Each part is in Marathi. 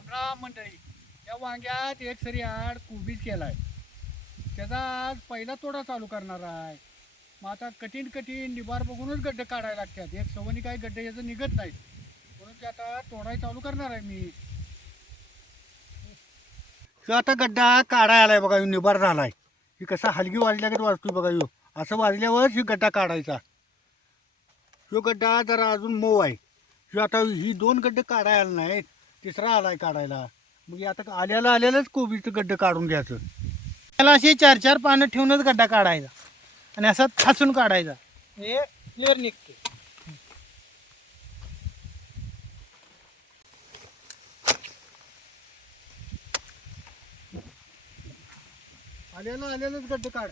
रामराम मंडळी. या वांग्यात एक सरी आड कोबीज केलाय. त्याचा आज पहिला तोडा चालू करणार आहे. मग आता कठीण कठीण निबार बघूनच गड्डे काढायला लागतात. एक सवनी काही गड्डे याचं निघत नाहीत म्हणून ते आता तोडाय चालू करणार आहे मी. तो आता गड्डा काढाय आलाय बघा निभार झालाय. ही कसा हलगी वाजल्यागत वाजतोय बघा यो असं वाजल्यावर ही गड्डा काढायचा. ह्यो गड्डा जरा अजून मऊ आहे. ह्यो आता ही दोन गड्डे काढायला नाहीत. तिसरा आलाय काढायला. मग आता आल्याला आल्यालाच कोबीचं गड्ड काढून घ्यायचं. त्याला असे चार चार पानं ठेवूनच गड्डा काढायचा. आणि असा ठासून काढायचा. हे क्लिअर निघते आल्याला आल्यालाच गड्डे काढ.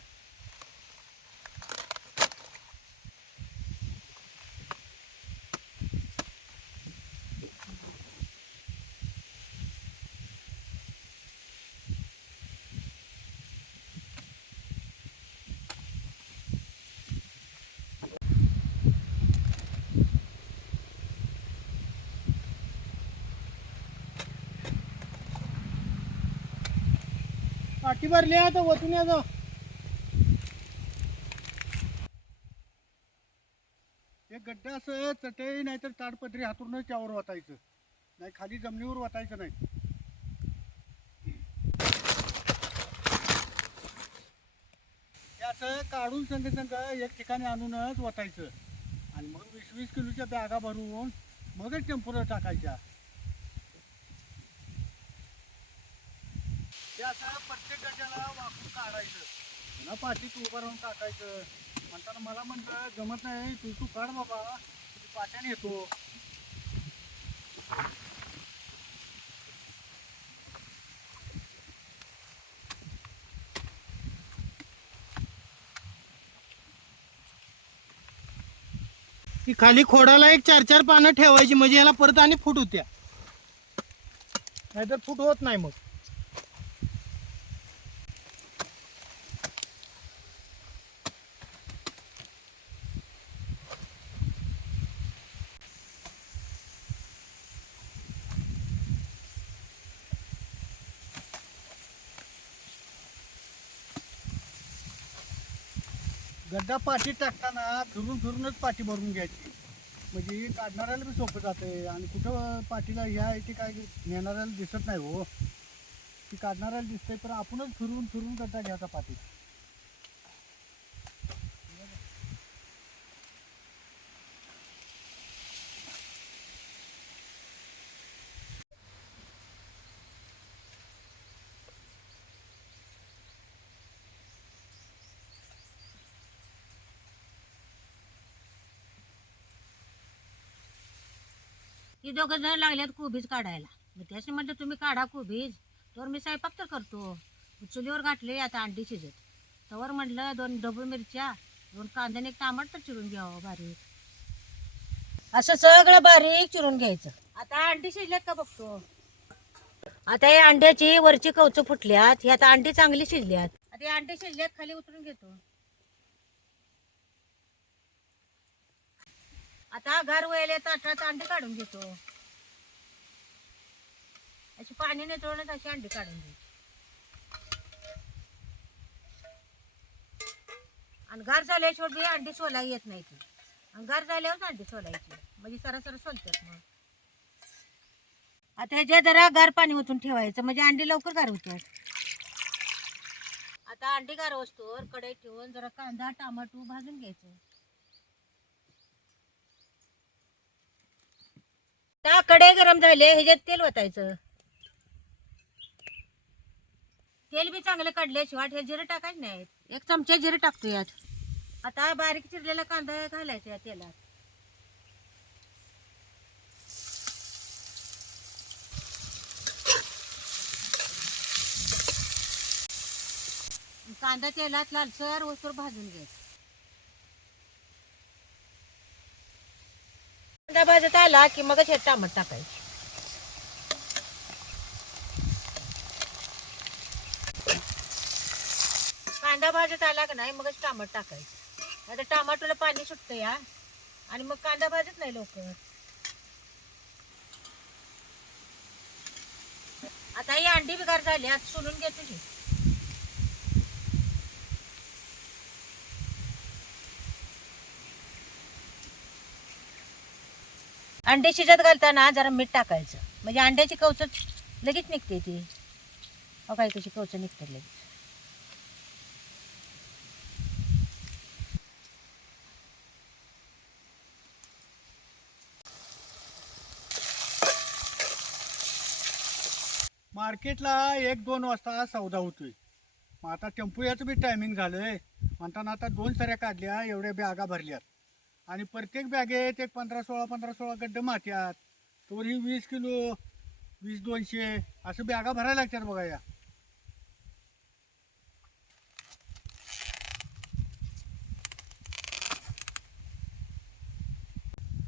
पाठी भरली आहे तर वतून यायचं हे गड्डा असं चटई नाहीतर ताडपत्री हातूनच त्यावर वाटायचं नाही खाली जमिनीवर वाटायचं नाही. हे असं काढून संग संग एक ठिकाणी आणूनच वतायचं. आणि मग वीस वीस किलोच्या बॅगा भरून मगच टेम्पोला टाकायच्या. हे असं प्रत्येक गजाला वापरून काढायचं. पुन्हा पाठीत उभं राहून टाकायचं. म्हणताना मला म्हणलं जमत नाही तू तू काढ बाबा. तू पाट्याने येतो. ती खाली खोडाला एक चार चार पानं ठेवायची म्हणजे याला परत आणि फूट होत्या. नाहीतर फूट होत नाही मग. गड्डा पाठी टाकताना फिरून फिरूनच पाठी भरून घ्यायची. म्हणजे काढणाऱ्याला बी सोपं जाते आणि कुठं पाठीला ह्या आहे काय नेणाऱ्याला दिसत नाही हो. ती काढणाऱ्याला दिसते पण आपणच फिरून फिरून गड्डा घ्यायचा पाठी ती दोघं जण लागल्यात कोबीज काढायला. मग त्याशी म्हटलं तुम्ही काढा कोबीज. तर मी स्वयंपाक तर करतो. चुलीवर घातले आता अंडी शिजत. तवर म्हटलं दोन डबू मिरच्या दोन कांद्याने एक टमाट तर चिरून घ्यावं बारीक. असं सगळं बारीक चिरून घ्यायचं. आता अंडी शिजल्यात का बघतो? आता या अंड्याची वरची कवच फुटल्यात ही आता अंडी चांगली शिजल्यात. आता हे अंडी शिजल्यात खाली उतरून घेतो. आता घर वळले ताटात अंडी काढून घेतो. अशी पाणी नेतोडत अशी अंडी काढून घेतो. आणि घर झाल्या शेवटी अंडी सोला येत नाही ती. आणि घर झाल्यावर अंडी सोलायची. म्हणजे सरासर सोलतात मग. आता हे जरा गार पाणी ओतून ठेवायचं म्हणजे अंडी लवकर गार होतात आता अंडी गार असतो कढई ठेवून जरा कांदा टमाटो भाजून घ्यायचं. त्या कडे गरम झाले ह्याच्यात तेल ओतायचं तेल बी चांगलं काढल्याशिवाय हे जिरं टाकायचं नाही एक चमचा जिरं टाकतो यात. आता बारीक चिरलेला कांदा घालायचा या तेलात. कांदा तेलात लालसर वस्तूर भाजून घ्यायचा. कांदा भाजत आला की मगच हे टामट टाकायचे. कांदा भाजत आला का नाही मगच टामट टाकायचं. आता टमाटोला पाणी सुटतं या आणि मग कांदा भाजत नाही लवकर. आता ही अंडी बिगार झाली आता सोलून घे अंडे शिजत घालताना जरा मीठ टाकायचं. म्हणजे अंड्याची कवच लगेच निघते ती. हो काय कशी कवच निघते लगेच. मार्केटला एक दोन वाजता सौदा होतोय. मग आता टेम्पो याचं बी टायमिंग झालंय. म्हणताना आता दोन सऱ्या काढल्या एवढ्या बॅगा भरल्यात. आणि प्रत्येक बॅगेत एक पंधरा सोळा पंधरा सोळा गड्डे मात्यात तर ही वीस किलो वीस दोनशे असं बॅगा भरायला लागतात बघा या.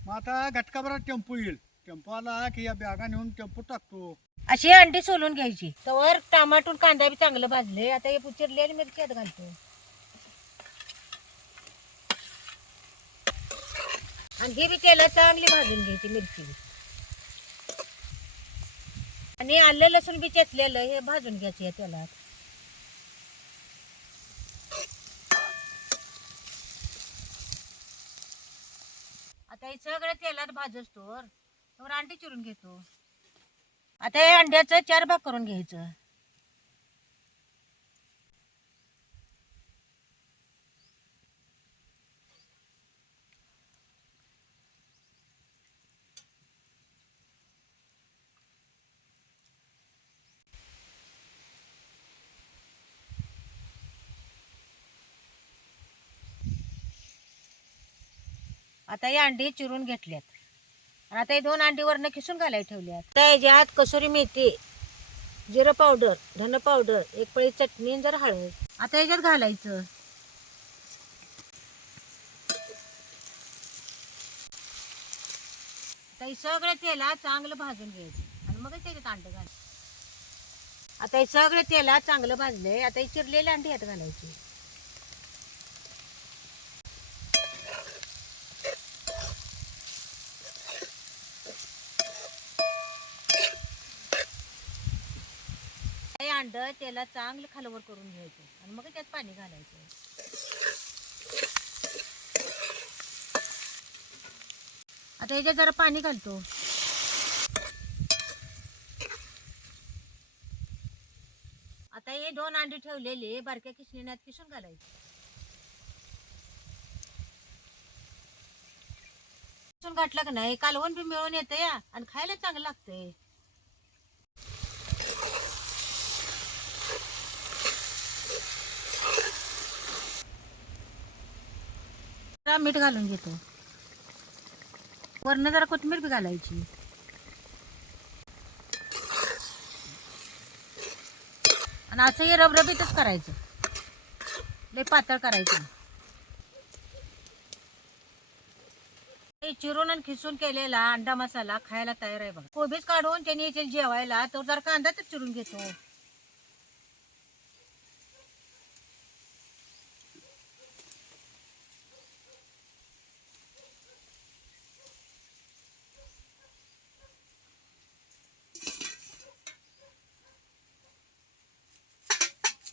मग आता घटकाभरात टेम्पो येईल. टेम्पो आला की या बॅगा नेऊन टेम्पो टाकतो. अशी अंडी सोलून घ्यायची. तर टमाटून कांदा बी चांगलं भाजले आता हे चिरलेली मिरची घालतो आणि ही बी तेला चांगली भाजून घ्यायची मिरची बी. आणि आलं लसूण बी चेचलेलं हे भाजून घ्यायचं या तेलात आता हे सगळं तेलात भाजतो तोर अंडी चिरून घेतो. आता हे अंड्याचं चार भाग करून घ्यायचं. आता या अंडी चिरून घेतल्यात. आणि आता हे दोन अंडी वरनं खिसून घालायला ठेवल्यात. आता याच्यात कसुरी मेथी जिरं पावडर धन पावडर एक पळी चटणी आणि जरा हळद. आता याच्यात घालायचं. आता हे सगळं तेला चांगलं भाजून घ्यायचं. आणि मग त्याच्यात अंड घाल आता हे सगळं तेला चांगलं भाजलंय. आता हे चिरलेले अंडी यात घालायची. हे त्याला चांगलं खालवर करून घ्यायचं. आणि मग त्यात पाणी घालायचं. आता याच्यात जरा पाणी घालतो. आता हे दोन अंडी ठेवलेले बारक्या किसणीने किसून घालायचे. किसून घातलं का नाही कालवण बी मिळून येतं या आणि खायला चांगलं लागतंय. मीठ घालून घेतो? वरनं जरा कोथिंबीर बी घालायची. आणि असं हे रबरबीतच करायचं. लय पातळ करायचं. चिरून आणि खिसून केलेला अंडा मसाला खायला तयार आहे बघा. कोबीच काढून त्यांनी येतील जेवायला तो जरा कांदाच चिरून घेतो.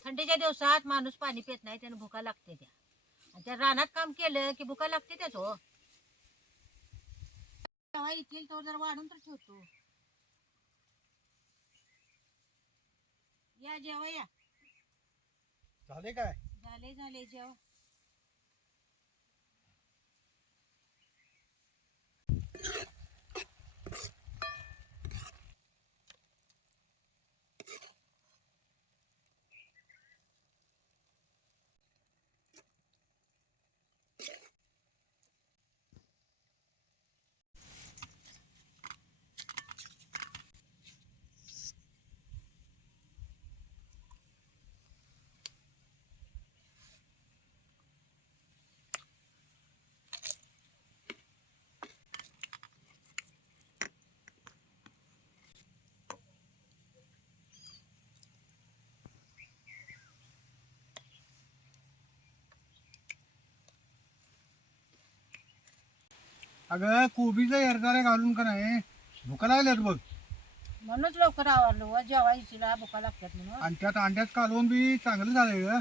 थंडीच्या दिवसात माणूस पाणी पित नाही त्यानं भुका लागते त्या. आणि त्या रानात काम केलं की भुका लागते त्याच हो. तेव्हा येतील तो जर वाढून तर ठेवतो. या जेवा या. झाले काय? झाले झाले जेवा अगं कोबीचा एरदाऱ्या घालून का नाही? भुका लागल्यात बघ. म्हणूनच लवकर आवरलो व जेव्हा इशिला भुका लागतात म्हणून. आणि त्यात अंड्यात कालवून बी चांगलं झालंय ग.